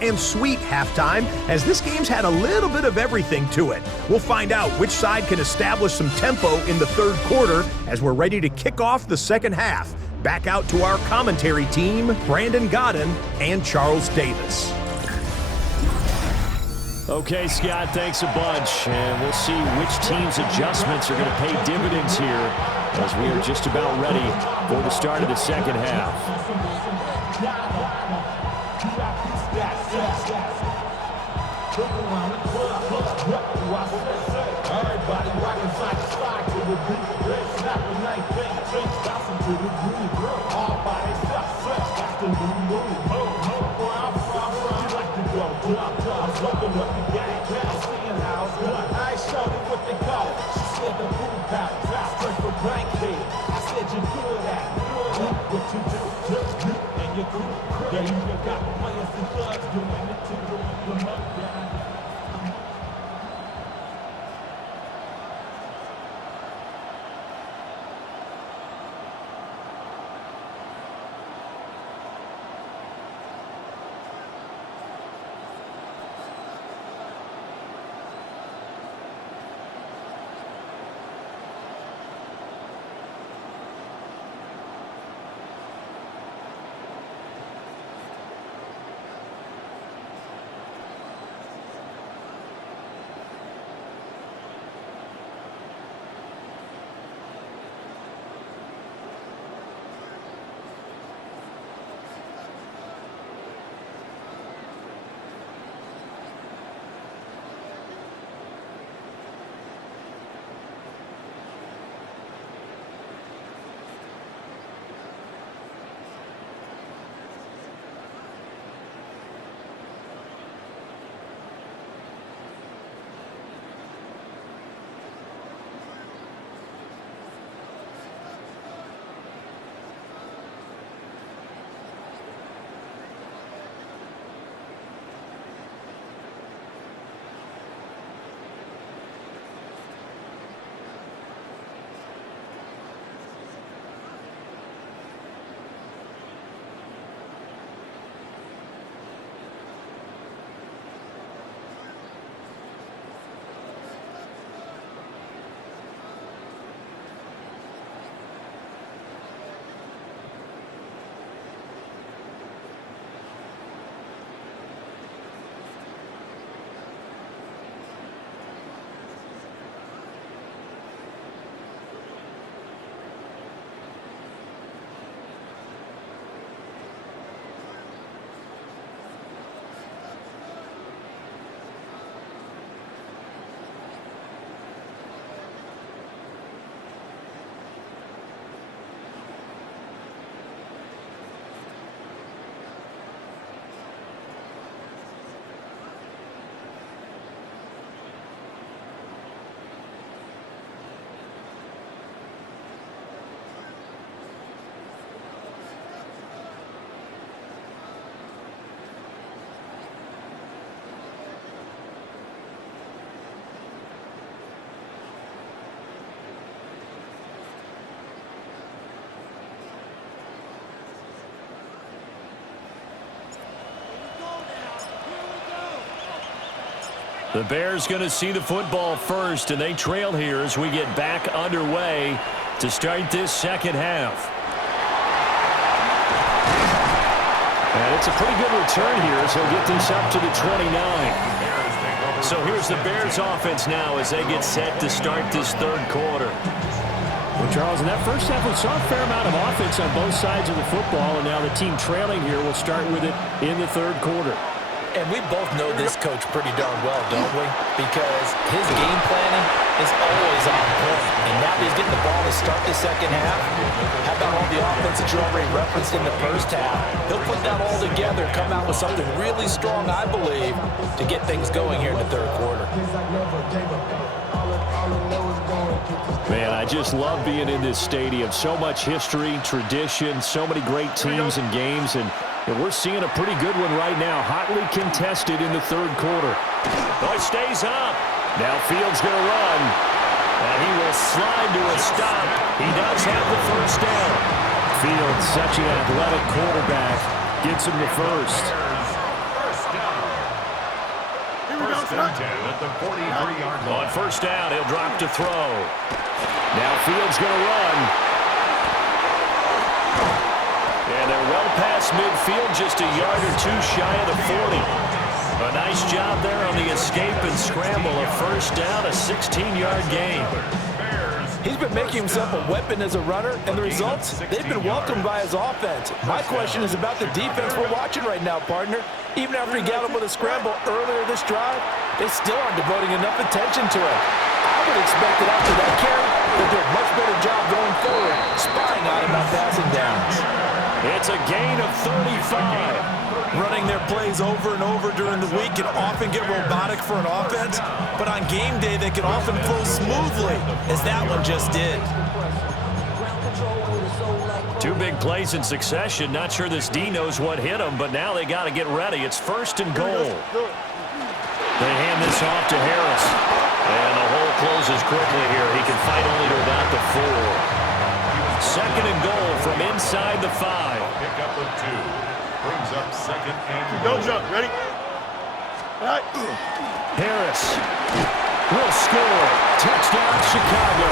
and sweet halftime, as this game's had a little bit of everything to it. We'll find out which side can establish some tempo in the third quarter as we're ready to kick off the second half. Back out to our commentary team, Brandon Godden and Charles Davis. Okay, Scott, thanks a bunch. And we'll see which team's adjustments are going to pay dividends here as we are just about ready for the start of the second half. The Bears going to see the football first, and they trail here as we get back underway to start this second half. And it's a pretty good return here as he'll get this up to the 29. So here's the Bears offense now as they get set to start this third quarter. Well, Charles, in that first half, we saw a fair amount of offense on both sides of the football, and now the team trailing here will start with it in the third quarter. And we both know this coach pretty darn well, don't we? Because his game planning is always on point. And now that he's getting the ball to start the second half, how about all the offense that you already referenced in the first half? He'll put that all together, come out with something really strong, I believe, to get things going here in the third quarter. Man, I just love being in this stadium. So much history, tradition, so many great teams and games, and we're seeing a pretty good one right now, hotly contested in the third quarter. Oh, he stays up. Now Fields going to run, and he will slide to a stop. He does have the first down. Fields, such an athletic quarterback, gets him the first. and 10 at the 43-yard line. On first down, he'll drop to throw. Now Fields going to run. And they're well past midfield, just a yard or two shy of the 40. A nice job there on the escape and scramble. A first down, a 16-yard gain. He's been making himself a weapon as a runner, and the results, they've been welcomed by his offense. My question is about the defense we're watching right now, partner. Even after he got him with a scramble earlier this drive, they still aren't devoting enough attention to him. I would expect that after that carry, they'll do a much better job going forward, spying on him on passing downs. It's a gain of 35. Running their plays over and over during the week can often get robotic for an offense, but on game day they can often flow smoothly, as that one just did. Two big plays in succession. Not sure this D knows what hit him, but now they got to get ready. It's first and goal. They hand this off to Harris. And the hole closes quickly here. He can fight only to about the 4. Second and goal from inside the 5. Pick up of 2. Brings up second and Don't jump. Ready? All right. Harris will score. Touchdown, Chicago.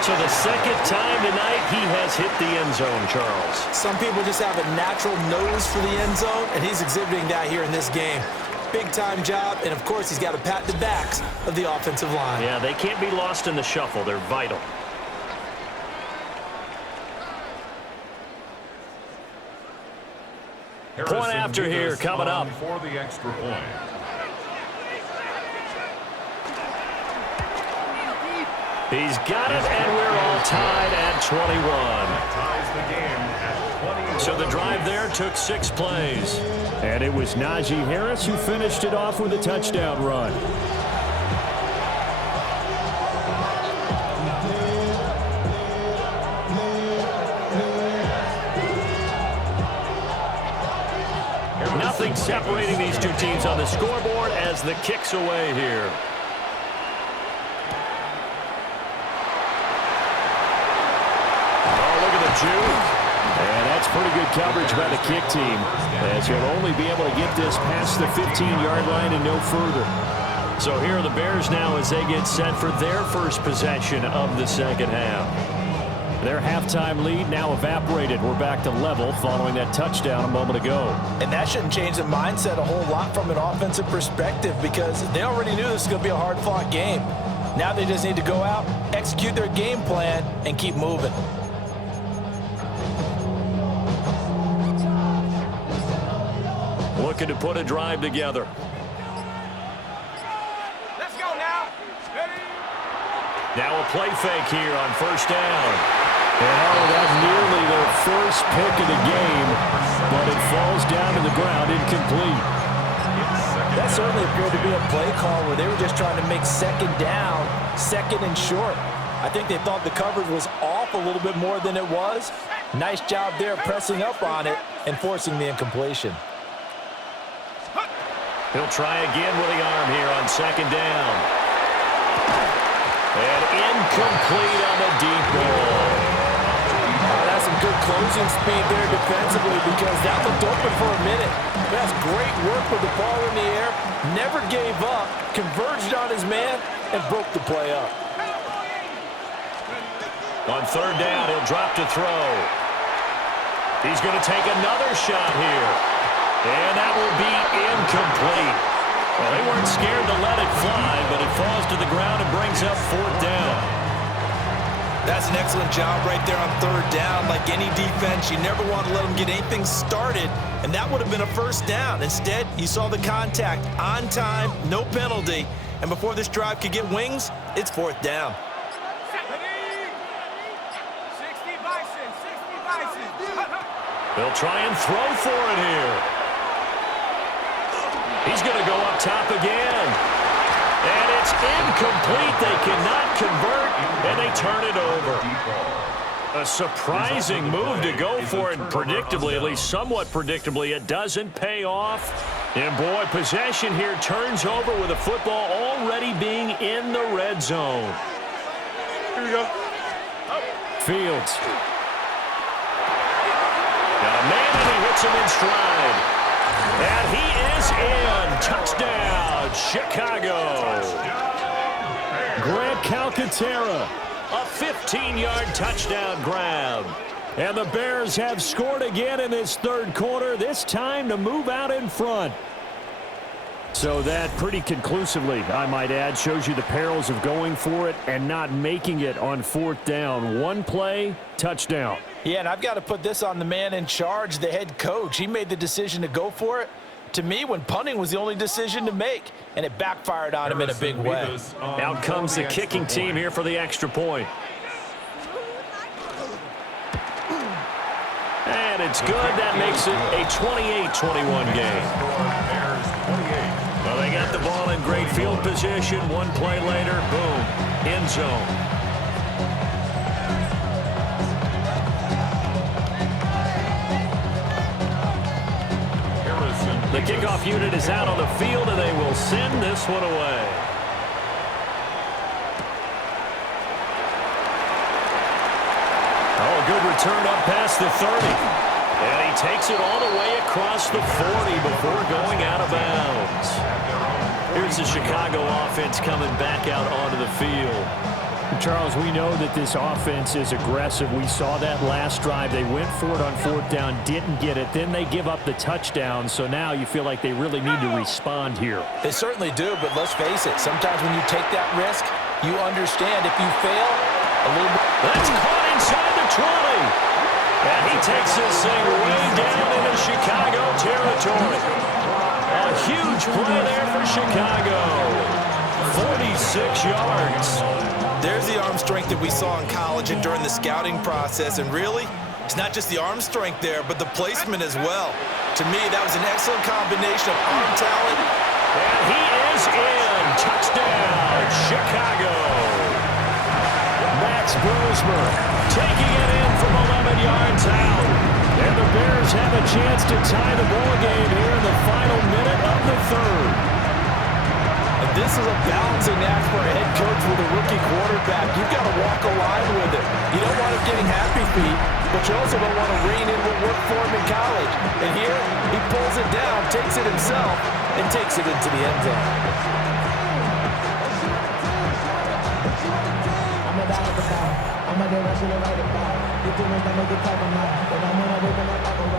So the second time tonight he has hit the end zone, Charles. Some people just have a natural nose for the end zone, and he's exhibiting that here in this game. Big-time job, and of course he's got to pat the backs of the offensive line. Yeah, they can't be lost in the shuffle. They're vital. Point after here coming up. For the extra point. He's got it, and we're all tied at 21. Ties the game at 21. So the drive there took 6 plays. And it was Najee Harris who finished it off with a touchdown run. Nothing separating these two teams on the scoreboard as the kick's away here. Oh, look at the juke. And that's pretty good coverage by the kick team, as he'll only be able to get this past the 15-yard line and no further. So here are the Bears now as they get set for their first possession of the second half. Their halftime lead now evaporated. We're back to level following that touchdown a moment ago. And that shouldn't change the mindset a whole lot from an offensive perspective, because they already knew this was going to be a hard-fought game. Now they just need to go out, execute their game plan, and keep moving. Looking to put a drive together. Let's go now. Ready? Now a play fake here on first down. And that's nearly their first pick of the game, but it falls down to the ground incomplete. That certainly appeared to be a play call where they were just trying to make second down, second and short. I think they thought the coverage was off a little bit more than it was. Nice job there pressing up on it and forcing the incompletion. He'll try again with the arm here on second down. And incomplete on the deep ball. That's some good closing speed there defensively, because that looked open for a minute. That's great work with the ball in the air. Never gave up, converged on his man, and broke the play up. On third down, he'll drop to throw. He's going to take another shot here. And that will be incomplete. Well, they weren't scared to let it fly, but it falls to the ground and brings up fourth down. That's an excellent job right there on third down. Like any defense, you never want to let them get anything started, and that would have been a first down. Instead, you saw the contact on time, no penalty, and before this drive could get wings, it's fourth down. 60 Bison. They'll try and throw for it here. He's going to go up top again. And it's incomplete. They cannot convert, and they turn it over. A surprising move to go for it, predictably, at least somewhat predictably. It doesn't pay off. And, boy, possession here turns over with the football already being in the red zone. Here we go. Fields. Got a man, and he hits him in stride. And he is in. Touchdown, Chicago. Grant Calcaterra, a 15-yard touchdown grab. And the Bears have scored again in this third quarter, this time to move out in front. So that pretty conclusively, I might add, shows you the perils of going for it and not making it on fourth down. One play, touchdown. Yeah, and I've got to put this on the man in charge, the head coach. He made the decision to go for it. To me, when punting was the only decision to make, and it backfired on him in a big way. Out comes the kicking team here for the extra point. And it's good. That makes it a 28-21 game. Well, they got the ball in great field position. One play later, boom, end zone. The kickoff unit is out on the field, and they will send this one away. Oh, good return up past the 30. And he takes it all the way across the 40 before going out of bounds. Here's the Chicago offense coming back out onto the field. Charles, we know that this offense is aggressive. We saw that last drive. They went for it on fourth down, didn't get it. Then they give up the touchdown. So now you feel like they really need to respond here. They certainly do, but let's face it. Sometimes when you take that risk, you understand if you fail a little bit. That's caught inside the 20. And he takes this thing way down into Chicago territory. A huge play there for Chicago. 46 yards. There's the arm strength that we saw in college and during the scouting process. And really, it's not just the arm strength there, but the placement as well. To me, that was an excellent combination of arm talent. And he is in. Touchdown, Chicago. Max Brosmer taking it in from 11 yards out. And the Bears have a chance to tie the ball game here in the final minute of the third. And this is a balancing act for a head coach with a rookie quarterback. You've got to walk a line with it. You don't want him getting happy feet, but you also don't want to rein in what worked for him in college. And here, he pulls it down, takes it himself, and takes it into the end zone. I'm